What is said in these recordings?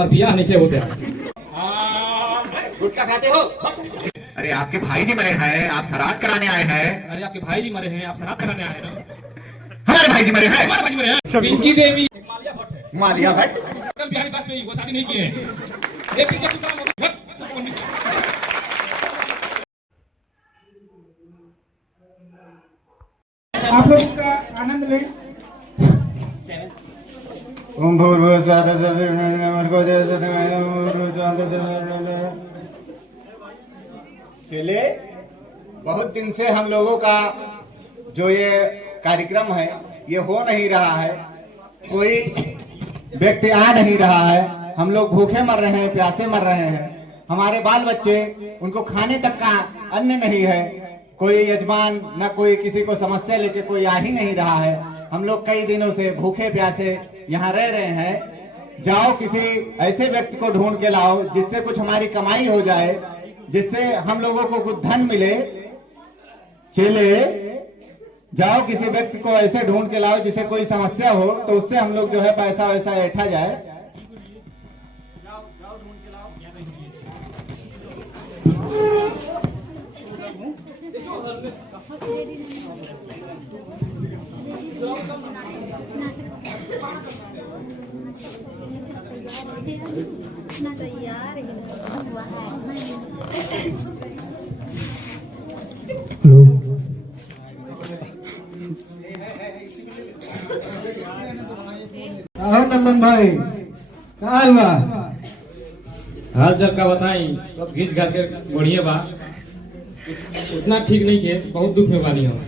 हमार बियाह नहीं होते। गुटखा खाते हो? अरे आपके भाई जी मरे हैं, आप श्राद्ध कराने आए हैं। अरे आपके भाई जी मरे हैं, आप श्राद्ध कराने आए हैं ना? हमारे भाई जी मरे हैं। हमारे भाई जी मरे हैं। पिंकी देवी मालिया भट्ट है। मालिया भट्ट बिहारी वाजपेयी वो शादी नहीं किए हैं। एक पिंकी आप लोग इसका आनंद लें। ओम भूर्भुवः स्वः चले बहुत दिन से हम लोगों का जो ये कार्यक्रम है ये हो नहीं रहा है, कोई व्यक्ति आ नहीं रहा है। हम लोग भूखे मर रहे हैं, प्यासे मर रहे हैं। हमारे बाल बच्चे उनको खाने तक का अन्न नहीं है। कोई यजमान न कोई किसी को समस्या लेके कोई आ ही नहीं रहा है। हम लोग कई दिनों से भूखे प्यासे यहाँ रह रहे हैं। जाओ किसी ऐसे व्यक्ति को ढूंढ के लाओ जिससे कुछ हमारी कमाई हो जाए, जिससे हम लोगों को कुछ धन मिले। चले जाओ किसी व्यक्ति को ऐसे ढूंढ के लाओ जिसे कोई समस्या हो तो उससे हम लोग जो है पैसा वैसा ऐठा जाए। जाओ ढूंढ के लाओ। ना तो यार नंदन भाई कहा हुआ? हाल जब का बताई सब घिस घाल के बढ़िया बा, उतना ठीक नहीं के बहुत दुख में बानी हम।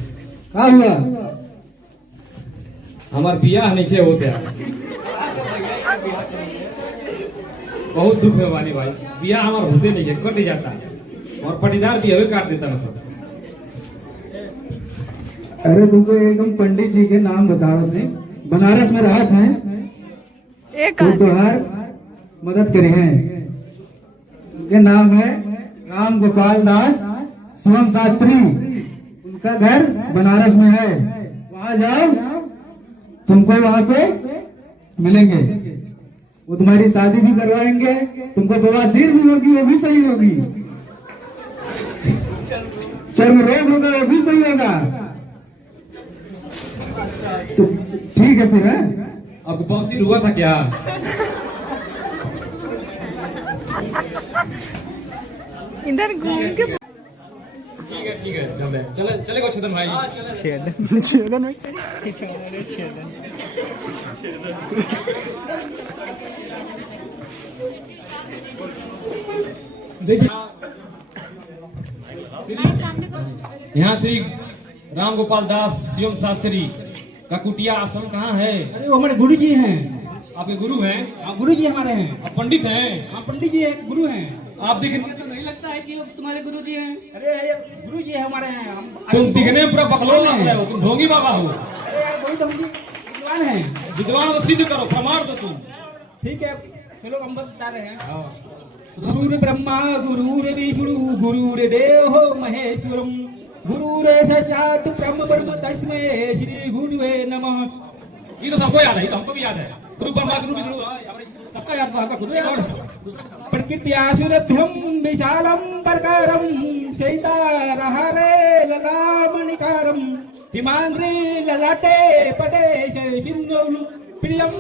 कहा हुआ? हमार बियाह नहीं होते। बहुत दुख में बानी भाई, बियाह हमार होते नहीं है, कट जाता और पटीदार भी हवे काट देता ना सब। अरे तुमको एकदम पंडित जी के नाम बताओ थे, बनारस में रहा था तो तुहार मदद करे हैं। उनके नाम है राम गोपाल दास शिवम शास्त्री। उनका घर बनारस में है, वहां जाओ तुमको वहां पे मिलेंगे। वो तुम्हारी शादी भी करवाएंगे, तुमको बवासीर भी होगी वो भी सही होगी, चर्म रोग होगा वो भी सही होगा। तो ठीक है फिर है? आपको बवासीर हुआ था क्या? इधर घूम के ठीक है चले चलेगा छेदन भाई। छेदन छेदन यहाँ श्री राम गोपाल दास शिवम शास्त्री का कुटिया आश्रम कहाँ है? अरे वो हमारे गुरु जी हैं। आपके गुरु हैं? हाँ गुरु जी हमारे हैं। आप पंडित हैं? हाँ पंडित जी हैं, गुरु हैं। आप दिखने तो नहीं लगता है कि तुम्हारे गुरु जी हैं। अरे गुरु जी हमारे हैं। तुम दिखने में पूरा बकलोल लग रहे हो, तुम ढोंगी बाबा हो। अरे यार वही तो हम विद्वान हैं। विद्वान को सिद्ध करो, प्रमाण दो तुम। ठीक है चलो हम बता रहे हैं। गुरुर ब्रह्मा गुरुर विष्णु गुरुर देव महेश्वरम गुरुर साक्षात् परम ब्रह्म तस्मै श्री गुरुवे नमः। ये तो सबको याद है, ये तो हमको भी याद है। गुरु ब्रह्मा गुरु विष्णु सबका याद आपका खुद याद। प्रकृत्यासुरभ्यम विशालम प्रकारम चैतारहरे ललामणिकारम हिमांद्री ललाटे पदेश सिंधुल प्रियम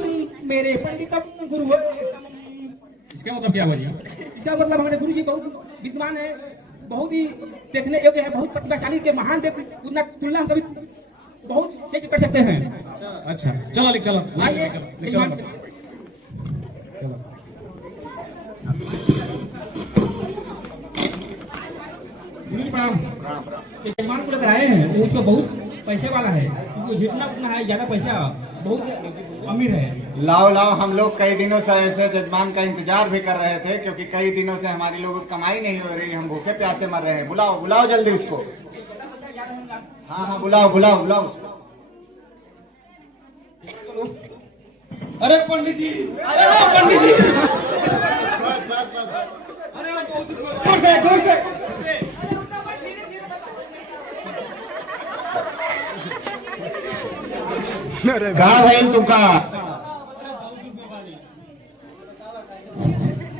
मेरे पंडितम गुरु। इसका मतलब क्या हुआ जी? इसका मतलब हमारे गुरु जी बहुत विद्वान है, बहुत ही देखने योग्य है, बहुत प्रतिभाशाली के महान व्यक्ति, उनका तुलना हम कभी बहुत से कर सकते हैं। अच्छा चलो लिख चलो आइए जजमान को लेकर आए हैं, वो उसको बहुत पैसे वाला है, क्योंकि जितना उतना है ज्यादा पैसा, बहुत अमीर है। लाओ लाओ, हम लोग कई दिनों से ऐसे जजमान का इंतजार भी कर रहे थे, क्योंकि कई दिनों से हमारी लोगों की कमाई नहीं हो रही, हम भूखे प्यासे मर रहे हैं। बुलाओ बुलाओ जल्दी उसको। हाँ हाँ बुलाओ बुलाओ बुलाओ उसको। अरे पंडित जी, अरे पंडित जी, कहा भाई तुमका?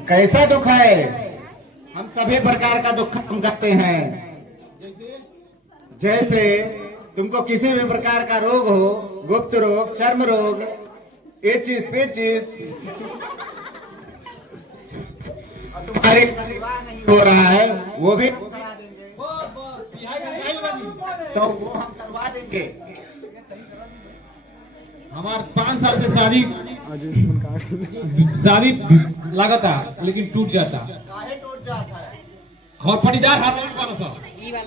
कैसा दुख है? हम सभी प्रकार का दुख हम करते हैं। जैसे तुमको किसी भी प्रकार का रोग हो, गुप्त रोग, चर्म रोग, ये चीज पे चीज, और तुम्हारे विवाह नहीं हो रहा है, वो भी करा देंगे। तो वो हम करवा देंगे। हमारे 5 साल से शादी लगाता लेकिन टूट जाता। काहे टूट जाता है? हमारे पटीदार हाथ में पालो सब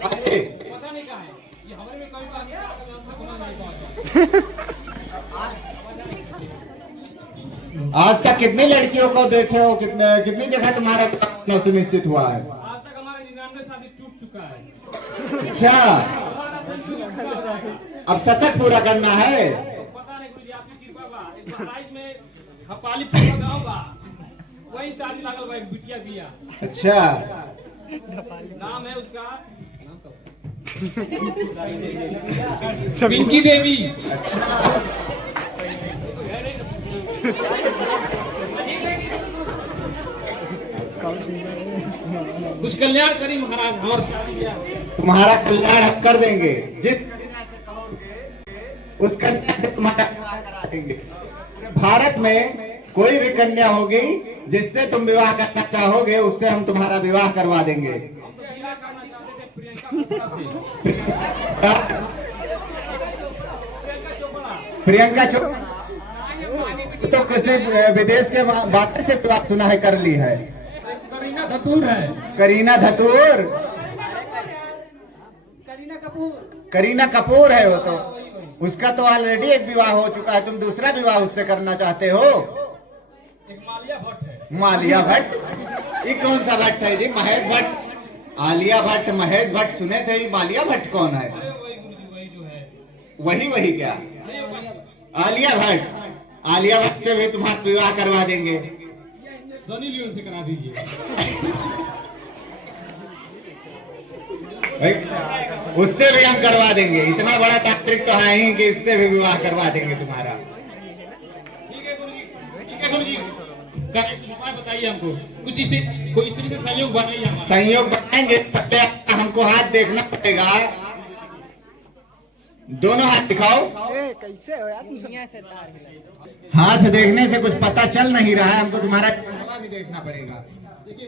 अरे, पता नहीं कहाँ है ये हमारे में कभी बात नहीं आज तक कितनी लड़कियों को देखे हो? कितनी जगह तुम्हारा विवाह सुनिश्चित हुआ है? आज तक हमारे 99 शादी टूट चुका है। अच्छा, अब शतक पूरा करना है। पता नहीं गुरुजी आपकी कृपा बा। 122 में हपाली पूरा गाँव बा, वही शादी लागल बा, एक बिटिया दिया। अच्छा, नाम है उसका पिंकी देवी। कुछ कल्याण करी महाराज, और शादी ब्याह तुम्हारा कल्याण हम कर देंगे। जिस कन्या से कहोगे उस कन्या से तुम्हारा विवाह करा देंगे। पूरे भारत में कोई भी कन्या होगी जिससे तुम विवाह करना चाहोगे, उससे हम तुम्हारा विवाह करवा देंगे। प्रियंका चोपड़ा तो किसी विदेश के बात से विवाह सुना है, कर ली है। करीना धतूर है। करीना धतूर, करीना कपूर है वो तो। उसका तो ऑलरेडी एक विवाह हो चुका है, तुम दूसरा विवाह उससे करना चाहते हो। एक मालिया भट्ट है। मालिया भट्ट? ये कौन सा भट्ट है जी? महेश भट्ट, आलिया भट्ट, महेश भट्ट सुने थे, ये मालिया भट्ट कौन है? वही गुरुजी, वही जो है। वही क्या? वही। आलिया भट्ट, आलिया भट्ट से भी तुम्हारा विवाह करवा देंगे। सनी लियोन से करा दीजिए। उससे भी हम करवा देंगे। इतना बड़ा तांत्रिक तो है ही कि इससे भी विवाह करवा देंगे तुम्हारा। ठीक है गुरुजी, ठीक है गुरुजी। इसका एक उपाय बताइए हमको, कुछ इससे कोई इस तरह से सहयोग बनाइए हमारा। संयोग बनाएंगे, पहले हमको हाथ देखना पड़ेगा। दोनों हाथ दिखाओ। कैसे हो यार? दुनिया से तार हिला। हाथ देखने से कुछ पता चल नहीं रहा है, हमको तुम्हारा चेहरा भी देखना पड़ेगा।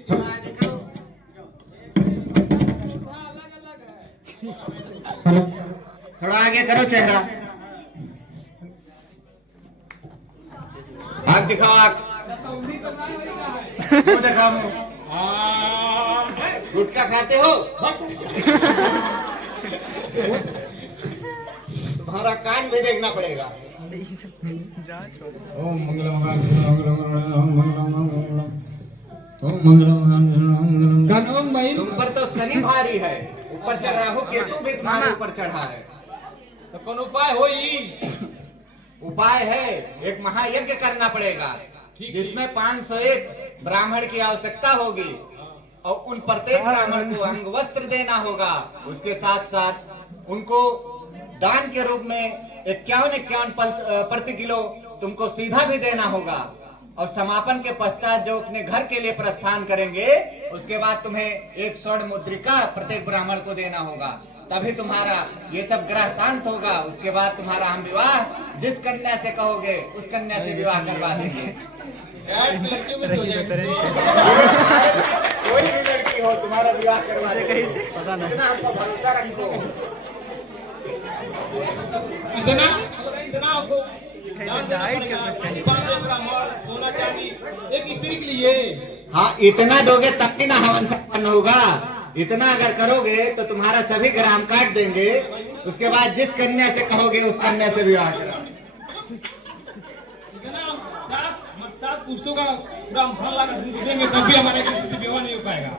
थोड़ा आगे करो, थोड़ा आगे करो चेहरा। आँख दिखाओ, आँख मुंह दिखाओ, मुंह। गुटखा खाते हो? तुम्हारा कान भी देखना पड़ेगा। ओम मंगलम तुम पर तो शनि भारी है, ऊपर से राहु केतु भी तुम्हारे ऊपर चढ़ा है। तो कौन उपाय हो? उपाय है, एक महायज्ञ करना पड़ेगा जिसमें 501 ब्राह्मण की आवश्यकता होगी और उन प्रत्येक ब्राह्मण को अंग वस्त्र देना होगा। उसके साथ साथ उनको दान के रूप में 51 प्रति किलो तुमको सीधा भी देना होगा। और समापन के पश्चात जो अपने घर के लिए प्रस्थान करेंगे, उसके बाद तुम्हें 1 स्वर्ण मुद्रिका प्रत्येक ब्राह्मण को देना होगा। तभी तुम्हारा ये सब ग्रह शांत होगा। उसके बाद तुम्हारा हम विवाह जिस कन्या से कहोगे उस कन्या से विवाह करवा देंगे। कोई भी लड़की हो, तुम्हारा विवाह करवा देंगे। इतना हमको भरोसा रखो। इतना आपको सोना चांदी एक स्त्री के लिए। हाँ, इतना दोगे तब ही ना हवन संपन्न होगा। इतना अगर करोगे तो तुम्हारा सभी ग्राम काट देंगे। उसके बाद जिस कन्या से कहोगे उस कन्या से विवाह करो। सात पुस्तकों का पूरा मसाला देंगे तब भी हमारे किसी से विवाह नहीं हो पाएगा।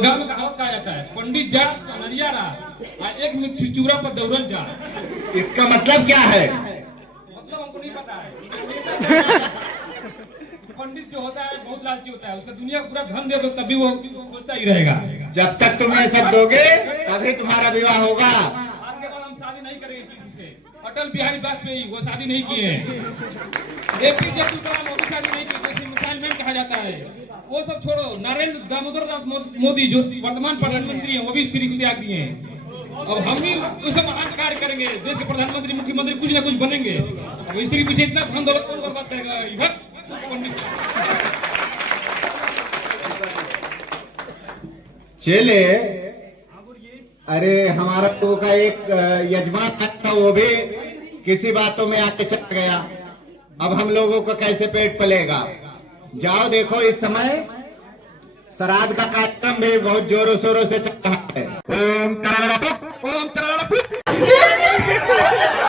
घर में कहावत कहा जाता है, पंडित जा नरिया रहा, एक मिनट चूरा पर दौड़ल जा। इसका मतलब क्या है? मतलब हमको नहीं पता है। पंडित जो होता है बहुत लालची होता है, उसका दुनिया पूरा धन दे दो तभी वो सोचता ही रहेगा। जब तक तुम ये सब दोगे तभी तुम्हारा विवाह होगा। आज के बाद हम शादी नहीं करेंगे किसी से। अटल बिहारी वाजपेयी वो शादी नहीं किए हैं। एपीजे अब्दुल कलाम वो भी शादी नहीं किए, जैसे मिसाइल मैन कहा जाता है, वो सब छोड़ो, नरेंद्र दामोदर दास मोदी जो वर्तमान प्रधानमंत्री हैं वो भी स्त्री को त्याग दिए हैं। अब हम भी उसे महान कार्य करेंगे, देश के प्रधानमंत्री मुख्यमंत्री कुछ ना कुछ बनेंगे। वो स्त्री पीछे इतना धन दौलत कौन बर्बाद करेगा? चले, अरे हमारा लोगों का एक यजमान था, वो भी किसी बातों में आके चल गया। अब हम लोगों का कैसे पेट पलेगा? जाओ देखो, इस समय श्राद्ध का कार्यक्रम भी बहुत जोरों शोरों से चल रहा है। ओम